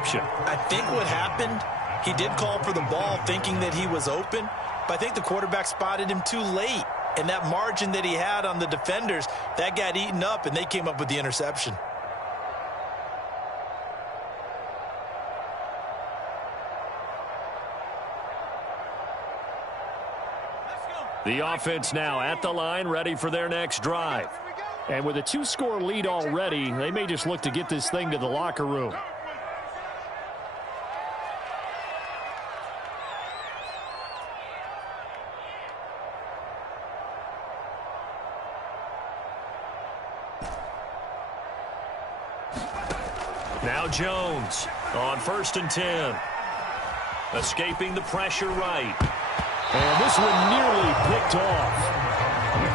interception. I think what happened, he did call for the ball thinking that he was open, but I think the quarterback spotted him too late. And that margin that he had on the defenders, that got eaten up, and they came up with the interception. The offense now at the line, ready for their next drive. And with a 2-score lead already, they may just look to get this thing to the locker room. Now Jones on 1st and 10. Escaping the pressure right. And this one nearly picked off.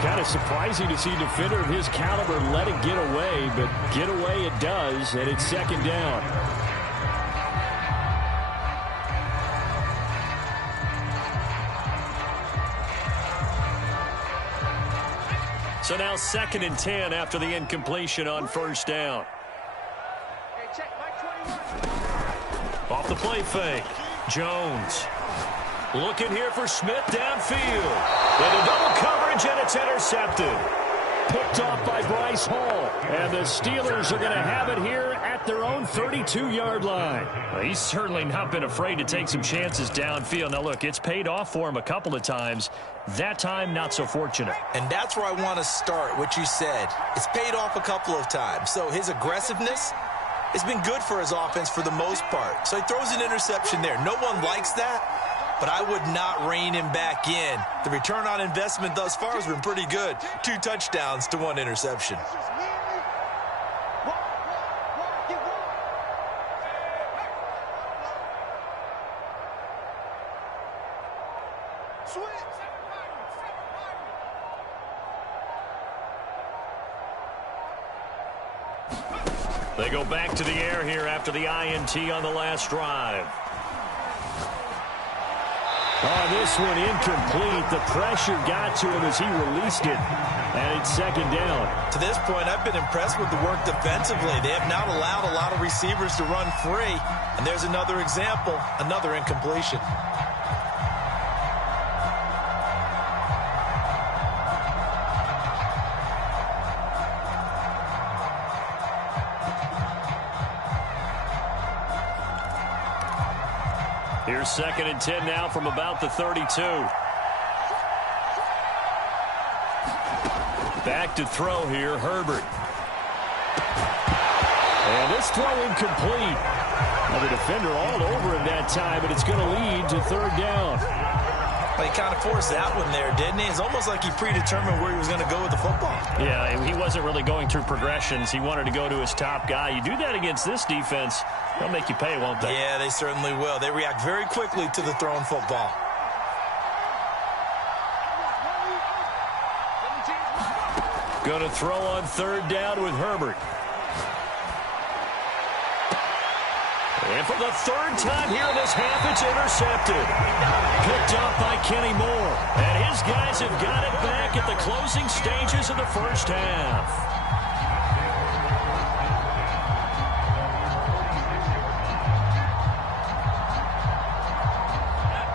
Kind of surprising to see a defender of his caliber let it get away, but get away it does, and it's 2nd down. So now 2nd and 10 after the incompletion on 1st down. Off the play fake. Jones. Looking here for Smith downfield. Into double coverage, and it's intercepted. Picked off by Bryce Hall. And the Steelers are going to have it here at their own 32-yard line. Well, he's certainly not been afraid to take some chances downfield. Now, look, it's paid off for him a couple of times. That time, not so fortunate. And that's where I want to start, what you said. It's paid off a couple of times. So his aggressiveness has been good for his offense for the most part. So he throws an interception there. No one likes that. But I would not rein him back in. The return on investment thus far has been pretty good. 2 touchdowns to 1 interception. They go back to the air here after the INT on the last drive. Oh, this one incomplete. The pressure got to him as he released it. And it's 2nd down. To this point, I've been impressed with the work defensively. They have not allowed a lot of receivers to run free. And there's another example, another incompletion. Here's 2nd and 10 now from about the 32. Back to throw here, Herbert. And this throw incomplete. Now the defender all over him that time, but it's going to lead to 3rd down. Well, he kind of forced that one there, didn't he? It's almost like he predetermined where he was going to go with the football. Yeah, he wasn't really going through progressions. He wanted to go to his top guy. You do that against this defense, they'll make you pay, won't they? Yeah, they certainly will. They react very quickly to the thrown football. Going to throw on 3rd down with Herbert. And for the 3rd time here in this half, it's intercepted. Picked up by Kenny Moore. And his guys have got it back at the closing stages of the 1st half.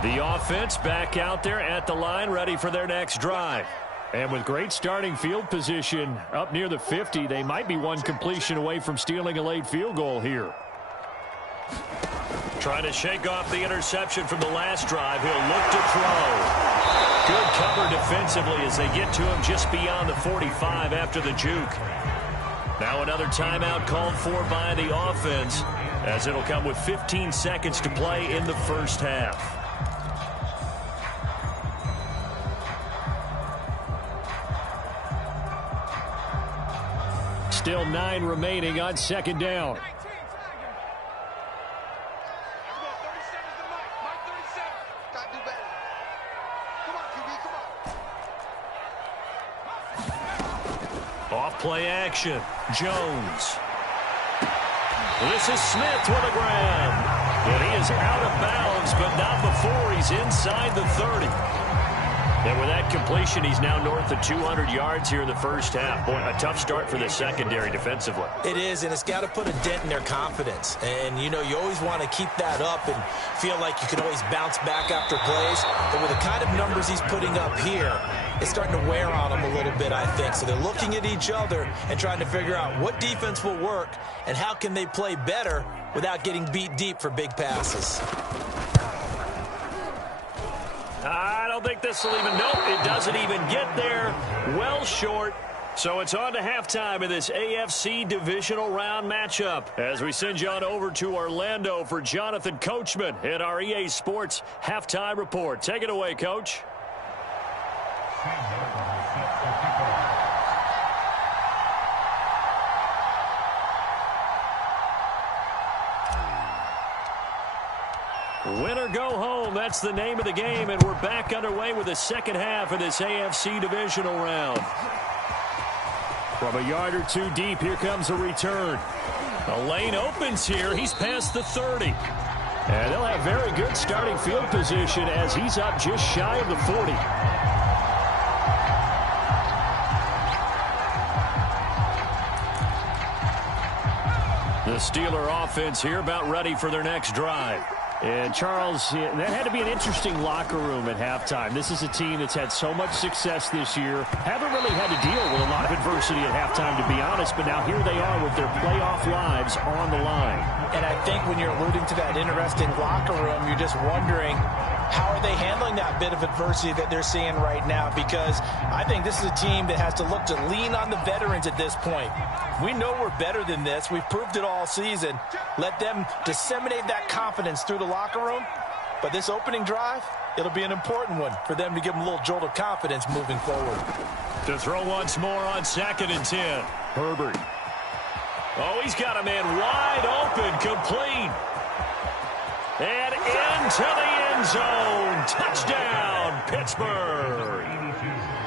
The offense back out there at the line, ready for their next drive. And with great starting field position up near the 50, they might be one completion away from stealing a late field goal here. Trying to shake off the interception from the last drive. He'll look to throw. Good cover defensively as they get to him just beyond the 45 after the juke. Now another timeout called for by the offense, as it'll come with 15 seconds to play in the 1st half. Still 9 remaining on 2nd down. Off play action. Jones. This is Smith with a grab. And he is out of bounds, but not before he's inside the 30. And with that completion, he's now north of 200 yards here in the first half. Boy, a tough start for the secondary defensively. It is, and it's got to put a dent in their confidence. And, you know, you always want to keep that up and feel like you can always bounce back after plays. But with the kind of numbers he's putting up here, it's starting to wear on them a little bit, I think. So they're looking at each other and trying to figure out what defense will work and how can they play better without getting beat deep for big passes. I don't think this will even, nope, it doesn't even get there. Well short. So it's on to halftime in this AFC divisional round matchup as we send you on over to Orlando for Jonathan Coachman in our EA Sports halftime report. Take it away, Coach. Win or go home, that's the name of the game, and we're back underway with the second half of this AFC divisional round. From a yard or two deep, here comes a return. The lane opens here. He's past the 30. And they'll have very good starting field position as he's up just shy of the 40. The Steeler offense here about ready for their next drive. And, Charles, that had to be an interesting locker room at halftime. This is a team that's had so much success this year. Haven't really had to deal with a lot of adversity at halftime, to be honest. But now here they are with their playoff lives on the line. And I think when you're alluding to that interesting locker room, you're just wondering, how are they handling that bit of adversity that they're seeing right now? Because I think this is a team that has to look to lean on the veterans at this point. We know we're better than this. We've proved it all season. Let them disseminate that confidence through the locker room. But this opening drive, it'll be an important one for them to give them a little jolt of confidence moving forward. To throw once more on 2nd and 10. Herbert. Oh, he's got a man wide open, complete. And into the end zone. Touchdown, Pittsburgh.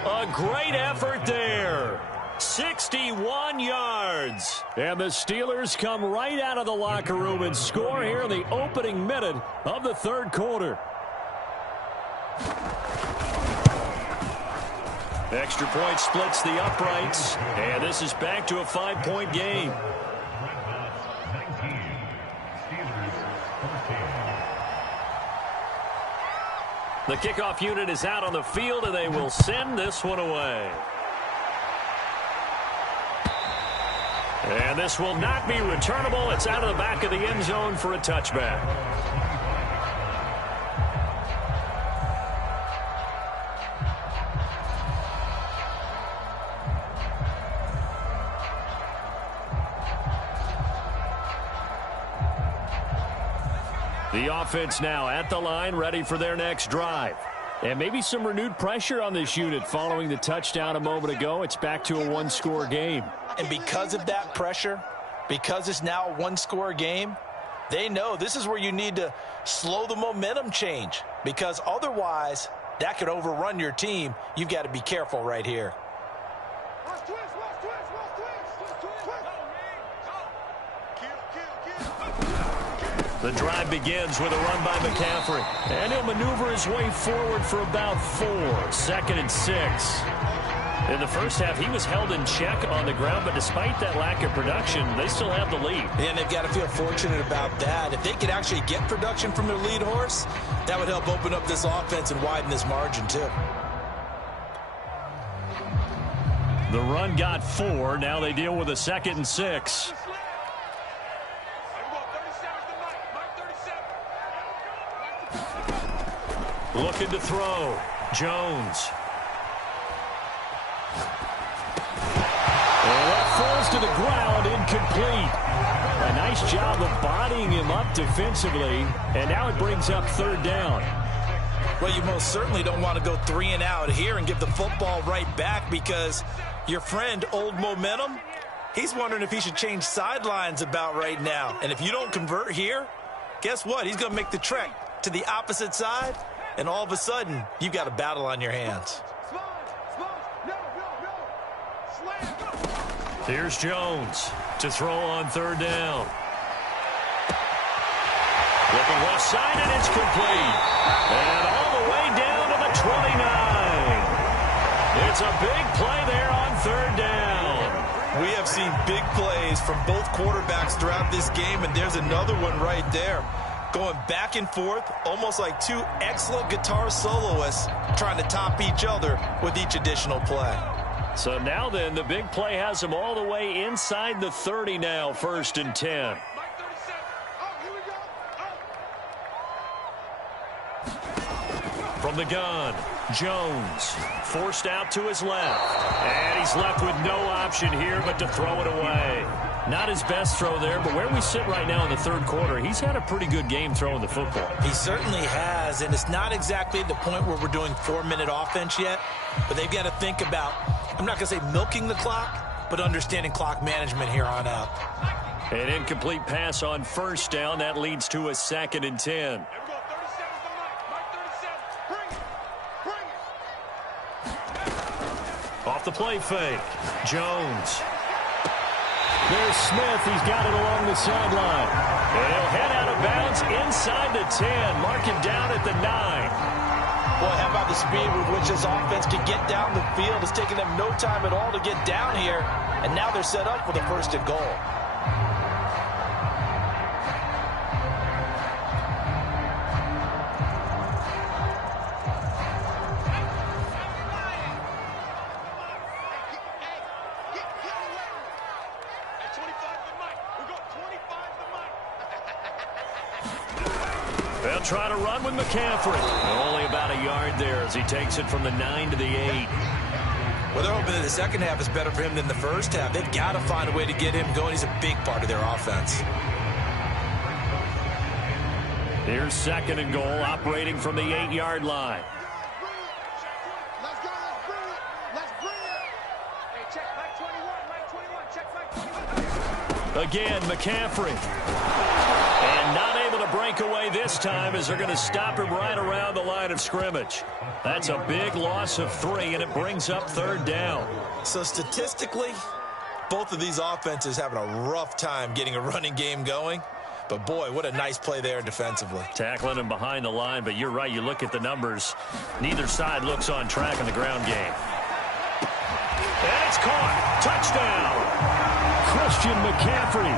A great effort there. 61 yards. And the Steelers come right out of the locker room and score here in the opening minute of the third quarter. Extra point splits the uprights. And this is back to a 5-point game. The kickoff unit is out on the field, and they will send this one away. And this will not be returnable. It's out of the back of the end zone for a touchback. The offense now at the line, ready for their next drive. And maybe some renewed pressure on this unit following the touchdown a moment ago. It's back to a one-score game. And because of that pressure, because it's now a one-score game, they know this is where you need to slow the momentum change. Because otherwise, that could overrun your team. You've got to be careful right here. The drive begins with a run by McCaffrey. And he'll maneuver his way forward for about 4. 2nd and 6. In the first half, he was held in check on the ground, but despite that lack of production, they still have the lead. And they've got to feel fortunate about that. If they could actually get production from their lead horse, that would help open up this offense and widen this margin too. The run got 4. Now they deal with a 2nd and 6. Looking to throw. Jones. And that falls to the ground, incomplete. A nice job of bodying him up defensively. And now it brings up 3rd down. Well, you most certainly don't want to go 3 and out here and give the football right back, because your friend, Old Momentum, he's wondering if he should change sidelines about right now. And if you don't convert here, guess what? He's going to make the trek to the opposite side. And all of a sudden, you've got a battle on your hands. Here's Jones to throw on 3rd down. Looking left side, and it's complete. And all the way down to the 29. It's a big play there on third down. We have seen big plays from both quarterbacks throughout this game, and there's another one right there. Going back and forth, almost like two excellent guitar soloists trying to top each other with each additional play. So now then, the big play has them all the way inside the 30 now, 1st and 10. From the gun, Jones forced out to his left. And he's left with no option here but to throw it away. Not his best throw there, but where we sit right now in the third quarter, he's had a pretty good game throwing the football. He certainly has, and it's not exactly the point where we're doing 4-minute offense yet, but they've got to think about, I'm not going to say milking the clock, but understanding clock management here on out. An incomplete pass on 1st down. That leads to a 2nd and 10. Off the play fake. Jones. There's Smith. He's got it along the sideline. And he'll head out of bounds inside the 10. Mark him down at the 9. Boy, how about the speed with which this offense can get down the field? It's taken them no time at all to get down here. And now they're set up for the 1st and goal. They'll try to run with McCaffrey. Only about a yard there as he takes it from the 9 to the 8. Well, they're hoping that the second half is better for him than the first half. They've got to find a way to get him going. He's a big part of their offense. Here's 2nd and goal, operating from the 8-yard line. Let's go. Let's bring it. Hey, check Mike 21. Check Mike 21. Again, McCaffrey. And not able to break away this time as they're going to stop him right around the line of scrimmage. That's a big loss of 3, and it brings up 3rd down. So statistically, both of these offenses having a rough time getting a running game going. But, boy, what a nice play there defensively. Tackling him behind the line, but you're right. You look at the numbers. Neither side looks on track in the ground game. And it's caught. Touchdown. Christian McCaffrey.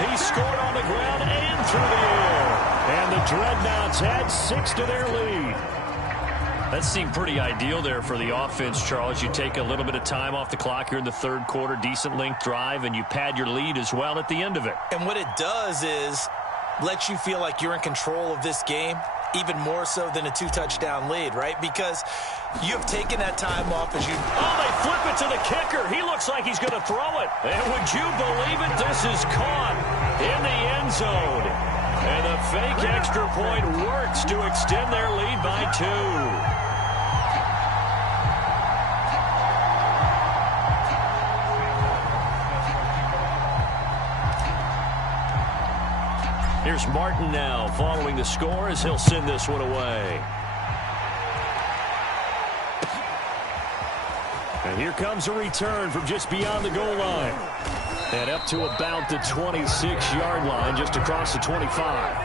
He scored on the ground and through the air. And the Dreadnoughts add 6 to their lead. That seemed pretty ideal there for the offense, Charles. You take a little bit of time off the clock here in the third quarter, decent length drive, and you pad your lead as well at the end of it. And what it does is let you feel like you're in control of this game, even more so than a 2-touchdown lead, right? Because you have taken that time off as you... Oh, they flip it to the kicker. He looks like he's going to throw it. And would you believe it? This is caught in the end zone. And the fake extra point works to extend their lead by 2. Here's Martin now following the score as he'll send this one away. And here comes a return from just beyond the goal line. And up to about the 26-yard line, just across the 25.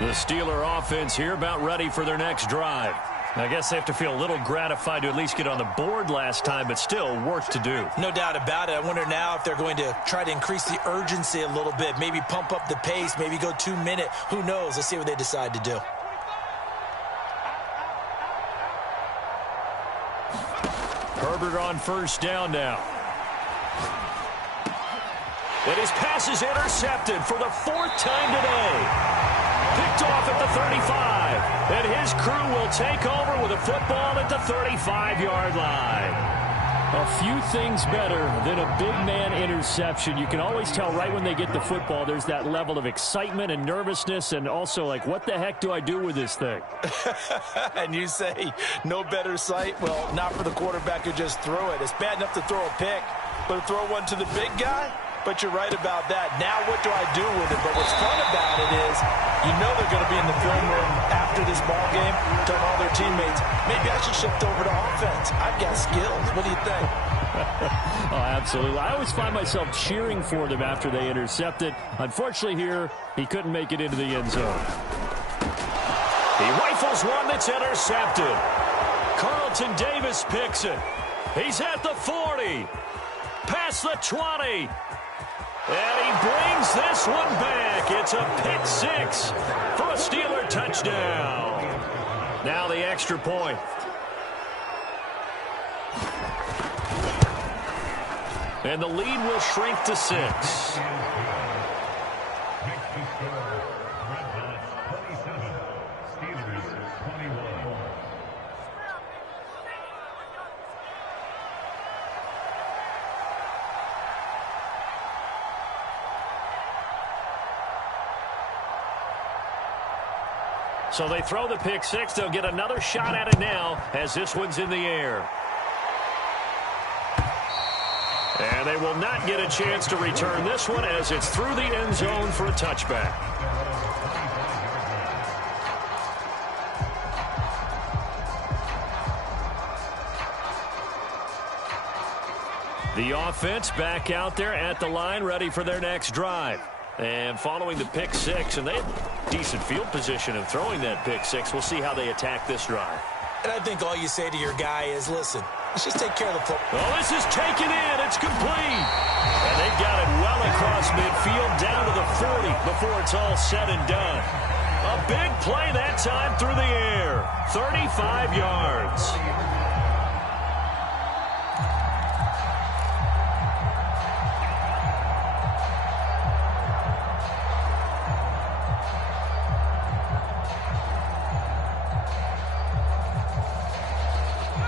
The Steeler offense here about ready for their next drive. I guess they have to feel a little gratified to at least get on the board last time, but still work to do. No doubt about it. I wonder now if they're going to try to increase the urgency a little bit, maybe pump up the pace, maybe go 2-minute. Who knows? Let's see what they decide to do. Herbert on 1st down now. And his pass is intercepted for the 4th time today. Picked off at the 35. And his crew will take over with a football at the 35-yard line. A few things better than a big man interception. You can always tell right when they get the football, there's that level of excitement and nervousness, and also like, what the heck do I do with this thing? And you say, no better sight? Well, not for the quarterback who just threw it. It's bad enough to throw a pick, but to throw one to the big guy? but you're right about that. Now what do I do with it? But what's fun about it is you know they're going to be in the film room after this ball game telling all their teammates, maybe I should shift over to offense. I've got skills. What do you think? Oh, absolutely. I always find myself cheering for them after they intercept it. Unfortunately here, he couldn't make it into the end zone. He rifles one that's intercepted. Carlton Davis picks it. He's at the 40. Past the 20. And he brings this one back. It's a pick six for a Steeler touchdown. Now the extra point. And the lead will shrink to 6. So they throw the pick six. They'll get another shot at it now as this one's in the air. And they will not get a chance to return this one as it's through the end zone for a touchback. The offense back out there at the line, ready for their next drive. And following the pick six, and they have decent field position in throwing that pick six. We'll see how they attack this drive. And I think all you say to your guy is, listen, let's just take care of the football. Oh, this is taken in. It's complete. And they've got it well across midfield down to the 40 before it's all said and done. A big play that time through the air. 35 yards.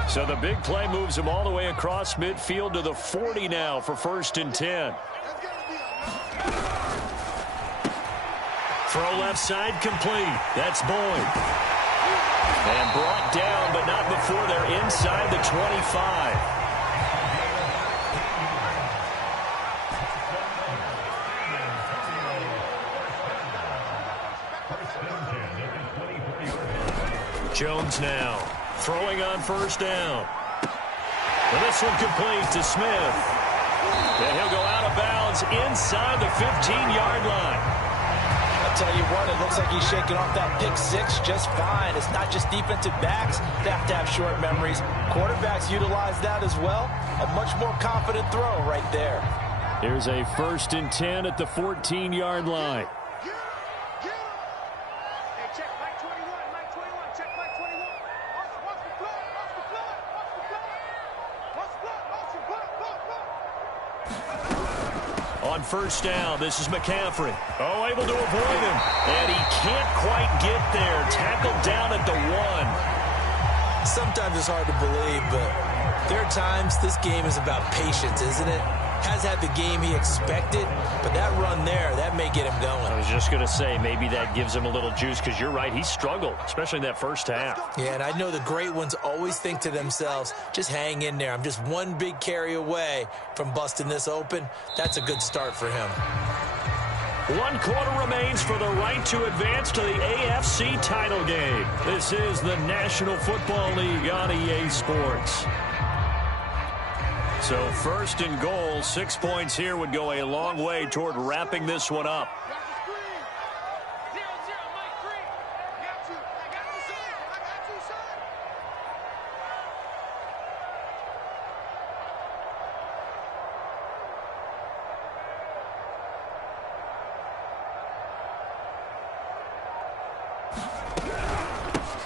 So the big play moves him all the way across midfield to the 40 now for 1st and 10. Throw left side complete. That's Boyd. And brought down, but not before they're inside the 25. Jones now. Throwing on 1st down. And this one complete to Smith. And he'll go out of bounds inside the 15-yard line. I'll tell you what, it looks like he's shaking off that pick six just fine. It's not just defensive backs that have to have short memories. Quarterbacks utilize that as well. A much more confident throw right there. Here's a 1st and 10 at the 14-yard line. On 1st down, this is McCaffrey. Oh, able to avoid him. And he can't quite get there. Tackled down at the 1. Sometimes it's hard to believe, but there are times this game is about patience, isn't it? Has had the game he expected, but that run there, that may get him going. I was just going to say, maybe that gives him a little juice, because you're right, he struggled, especially in that first half. Yeah, and I know the great ones always think to themselves, just hang in there. I'm just one big carry away from busting this open. That's a good start for him. 1 quarter remains for the right to advance to the AFC title game. This is the National Football League on EA Sports. So 1st and goal, 6 points here would go a long way toward wrapping this one up.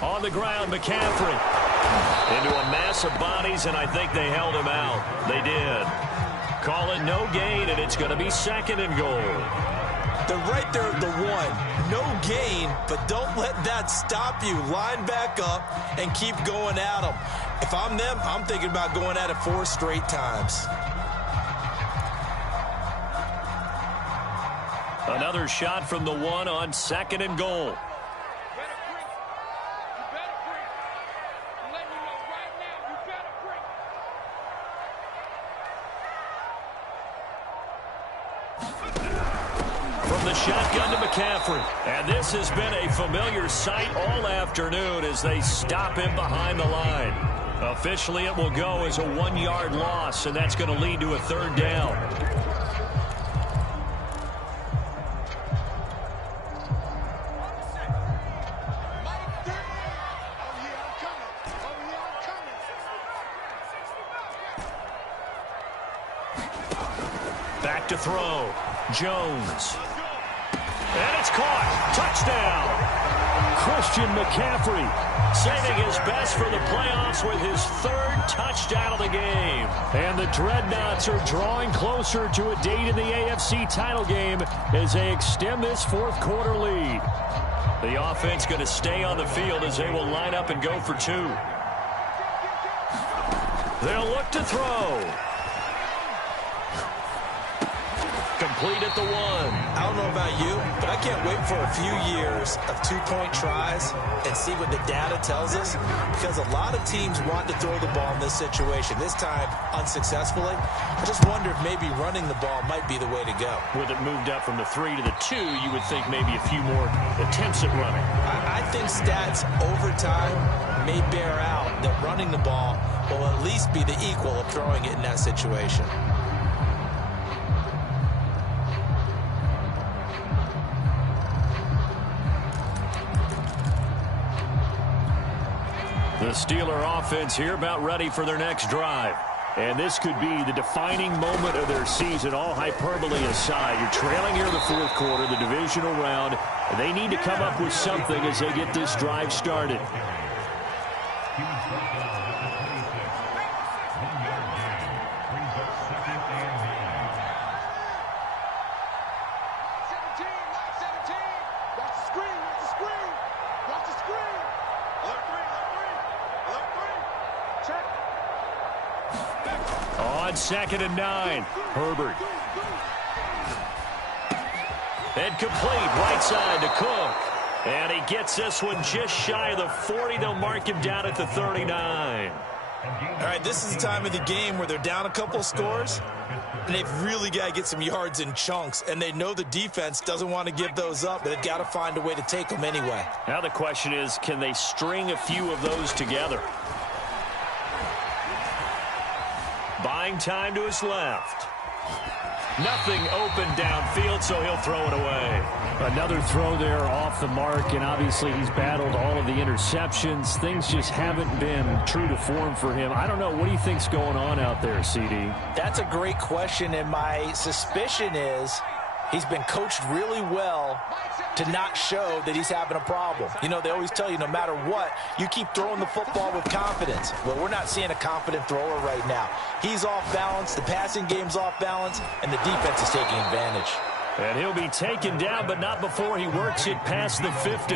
On the ground, McCaffrey. Into a mass of bodies, and I think they held him out. They did. Call it no gain, and it's going to be 2nd and goal. They're right there at the 1. No gain, but don't let that stop you. Line back up and keep going at them. If I'm them, I'm thinking about going at it 4 straight times. Another shot from the 1 on 2nd and goal. McCaffrey. And this has been a familiar sight all afternoon as they stop him behind the line. Officially, it will go as a 1-yard loss, and that's going to lead to a 3rd down. Back to throw. Jones. And it's caught. Touchdown. Christian McCaffrey saving his best for the playoffs with his 3rd touchdown of the game. And the Dreadnoughts are drawing closer to a date in the AFC title game as they extend this 4th quarter lead. The offense going to stay on the field as they will line up and go for 2. They'll look to throw. Complete at the 1. I don't know about you, but I can't wait for a few years of 2-point tries and see what the data tells us, because a lot of teams want to throw the ball in this situation. This time, unsuccessfully. I just wonder if maybe running the ball might be the way to go. With it moved up from the 3 to the 2, you would think maybe a few more attempts at running. I think stats over time may bear out that running the ball will at least be the equal of throwing it in that situation. The Steeler offense here about ready for their next drive. And this could be the defining moment of their season, all hyperbole aside. You're trailing here in the 4th quarter, the divisional round. And they need to come up with something as they get this drive started. On 2nd and 9, Herbert. And complete, right side to Cook. And he gets this one just shy of the 40. They'll mark him down at the 39. All right, this is the time of the game where they're down a couple of scores, and they've really got to get some yards in chunks, and they know the defense doesn't want to give those up, but they've got to find a way to take them anyway. Now the question is, can they string a few of those together? Buying time to his left. Nothing open downfield, so he'll throw it away. Another throw there off the mark, and obviously he's battled all of the interceptions. Things just haven't been true to form for him. I don't know. What do you think's going on out there, CD? That's a great question, and my suspicion is he's been coached really well to not show that he's having a problem. You know, they always tell you no matter what, you keep throwing the football with confidence. Well, we're not seeing a confident thrower right now. He's off balance, the passing game's off balance, and the defense is taking advantage. And he'll be taken down, but not before he works it past the 50.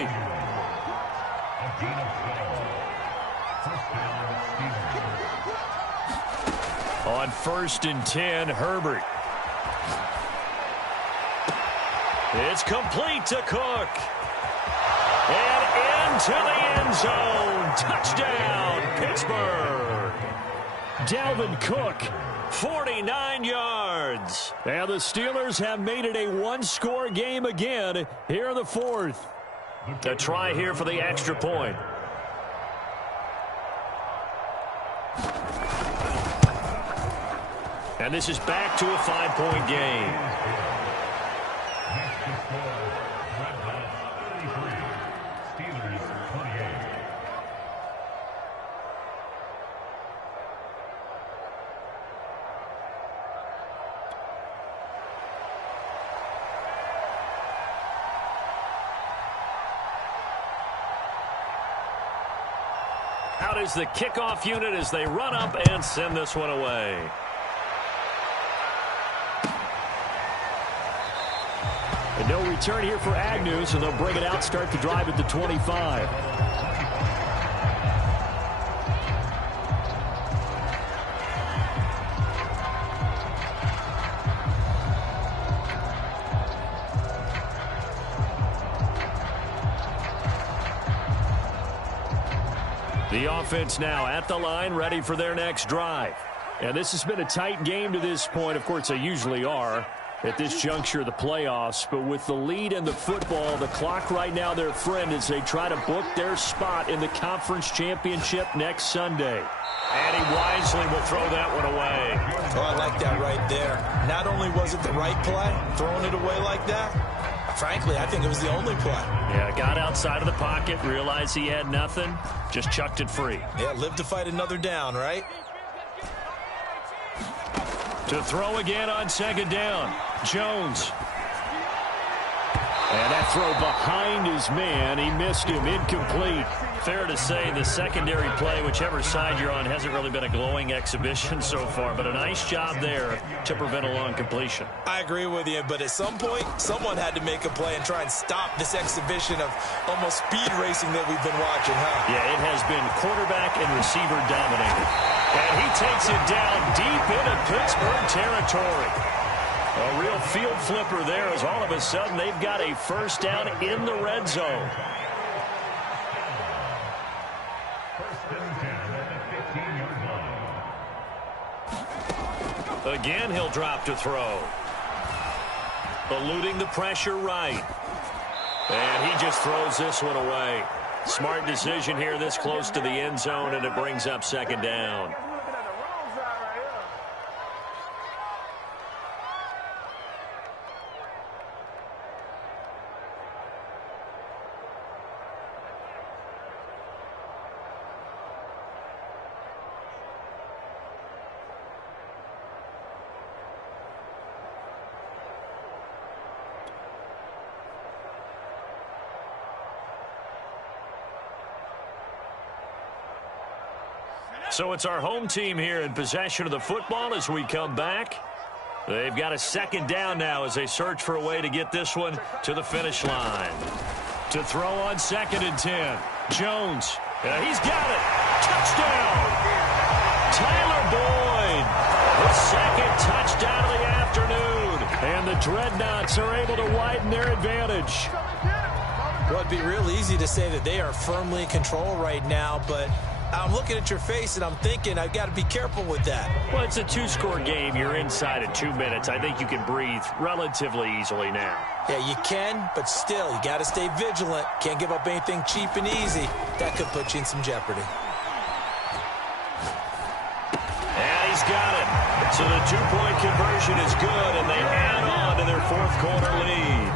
On 1st and 10, Herbert. It's complete to Cook. And into the end zone. Touchdown, Pittsburgh. Dalvin Cook, 49 yards. And the Steelers have made it a 1-score game again here in the 4th. A try here for the extra point. And this is back to a 5-point game. Out is the kickoff unit as they run up and send this one away. And no return here for Agnew, so they'll bring it out, start the drive at the 25. The offense now at the line, ready for their next drive. And this has been a tight game to this point. Of course, they usually are. at this juncture of the playoffs, but with the lead in the football, the clock right now their friend as they try to book their spot in the conference championship next Sunday. And he wisely will throw that one away. Oh, I like that right there. Not only was it the right play, throwing it away like that, frankly, I think it was the only play. Yeah, got outside of the pocket, realized he had nothing, just chucked it free. Yeah, live to fight another down, right? To throw again on second down, Jones. And that throw behind his man, he missed him, incomplete. Fair to say the secondary play, whichever side you're on, hasn't really been a glowing exhibition so far, but a nice job there to prevent a long completion. I agree with you, but at some point, someone had to make a play and try and stop this exhibition of almost speed racing that we've been watching, huh? Yeah, it has been quarterback and receiver dominated. And he takes it down deep into Pittsburgh territory. A real field flipper there as all of a sudden they've got a first down in the red zone. Again, he'll drop to throw. Eluding the pressure right. And he just throws this one away. Smart decision here this close to the end zone, and it brings up second down. So it's our home team here in possession of the football as we come back. They've got a second down now as they search for a way to get this one to the finish line. To throw on 2nd and 10. Jones. He's got it. Touchdown. Tyler Boyd. The second touchdown of the afternoon. And the Dreadnoughts are able to widen their advantage. Well, it'd be real easy to say that they are firmly in control right now, but I'm looking at your face and I'm thinking I've got to be careful with that. Well, it's a 2-score game. You're inside of 2 minutes. I think you can breathe relatively easily now. Yeah, you can, but still, you got to stay vigilant. Can't give up anything cheap and easy. That could put you in some jeopardy. And he's got it. So the 2-point conversion is good, and they add on to their 4th quarter lead.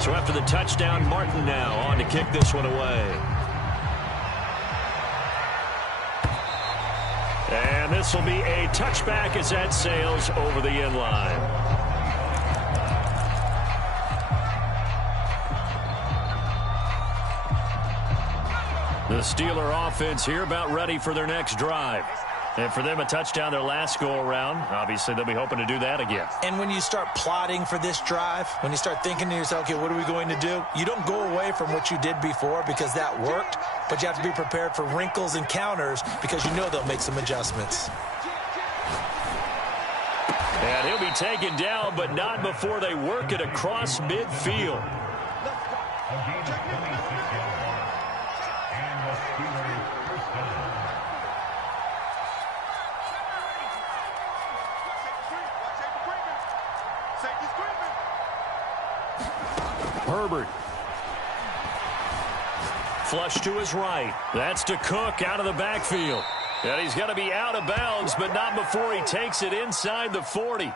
So after the touchdown, Martin now on to kick this one away. And this will be a touchback as that sails over the end line. The Steeler offense here about ready for their next drive. And for them, a touchdown their last go-around. Obviously, they'll be hoping to do that again. And when you start plotting for this drive, when you start thinking to yourself, okay, what are we going to do? You don't go away from what you did before because that worked, but you have to be prepared for wrinkles and counters because you know they'll make some adjustments. And he'll be taken down, but not before they work it across midfield. Herbert. Flush to his right. That's to Cook out of the backfield. And he's going to be out of bounds, but not before he takes it inside the 40.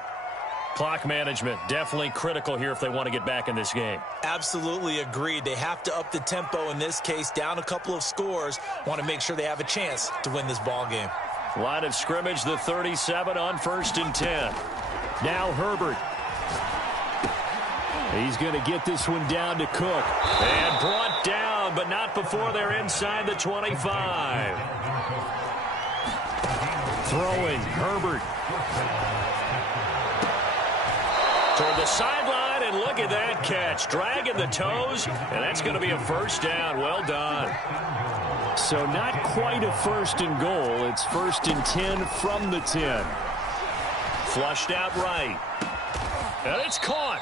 Clock management definitely critical here if they want to get back in this game. Absolutely agreed. They have to up the tempo in this case, down a couple of scores. Want to make sure they have a chance to win this ball game. Line of scrimmage, the 37 on 1st and 10. Now Herbert. He's going to get this one down to Cook. And brought down, but not before they're inside the 25. Throwing, Herbert. Toward the sideline, and look at that catch. Dragging the toes, and that's going to be a first down. Well done. So not quite a 1st and goal. It's 1st and 10 from the 10. Flushed out right. And it's caught.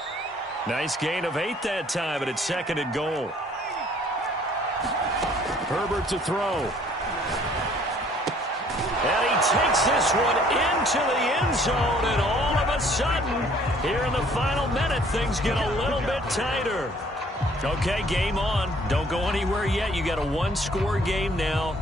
Nice gain of 8 that time, and it's 2nd and goal. Herbert to throw. And he takes this one into the end zone, and all of a sudden, here in the final minute, things get a little bit tighter. Okay, game on. Don't go anywhere yet. You got a one-score game now.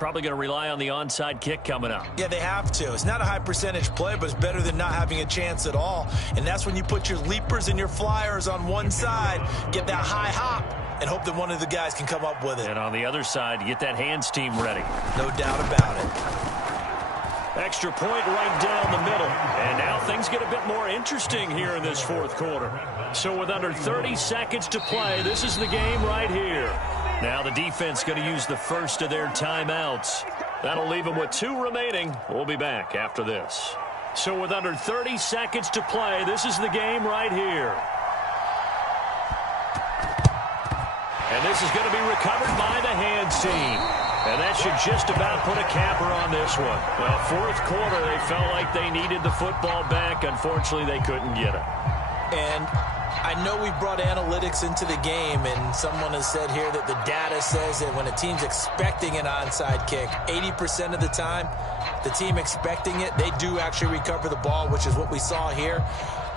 Probably going to rely on the onside kick coming up. Yeah, they have to. It's not a high-percentage play, but it's better than not having a chance at all. And that's when you put your leapers and your flyers on one side, get that high hop, and hope that one of the guys can come up with it. And on the other side, get that hands team ready. No doubt about it. Extra point right down the middle. And now things get a bit more interesting here in this fourth quarter. So with under 30 seconds to play, this is the game right here. Now the defense going to use the first of their timeouts. That'll leave them with 2 remaining. We'll be back after this. So with under 30 seconds to play, this is the game right here. And this is going to be recovered by the hands team. And that should just about put a capper on this one. Well, fourth quarter, they felt like they needed the football back. Unfortunately, they couldn't get it. And I know we brought analytics into the game, and someone has said here that the data says that when a team's expecting an onside kick, 80% of the time, the team expecting it, they do actually recover the ball, which is what we saw here.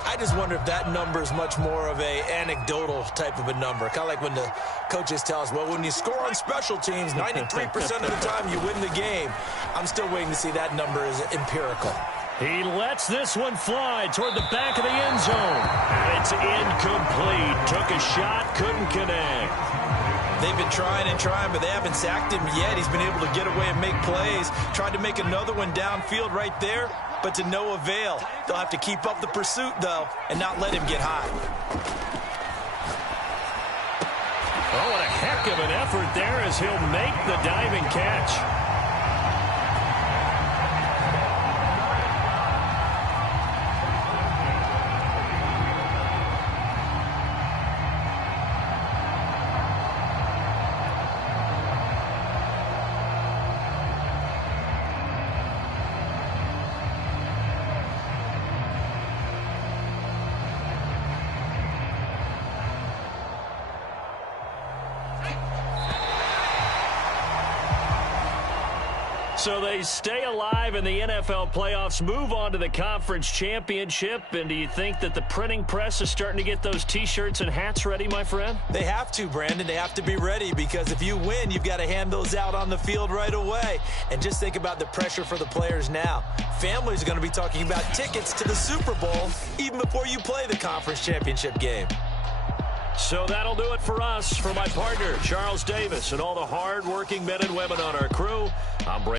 I just wonder if that number is much more of a anecdotal type of a number. Kind of like when the coaches tell us, well, when you score on special teams, 93% of the time you win the game. I'm still waiting to see that number is empirical. He lets this one fly toward the back of the end zone. And it's incomplete. Took a shot, couldn't connect. They've been trying and trying, but they haven't sacked him yet. He's been able to get away and make plays. Tried to make another one downfield right there, but to no avail. They'll have to keep up the pursuit, though, and not let him get hot. Oh, what a heck of an effort there as he'll make the diving catch. So they stay alive in the NFL playoffs, move on to the conference championship. And do you think that the printing press is starting to get those T-shirts and hats ready, my friend? They have to, Brandon. They have to be ready because if you win, you've got to hand those out on the field right away. And just think about the pressure for the players now. Families are going to be talking about tickets to the Super Bowl even before you play the conference championship game. So that'll do it for us. For my partner, Charles Davis, and all the hard-working men and women on our crew, I'm Brandon.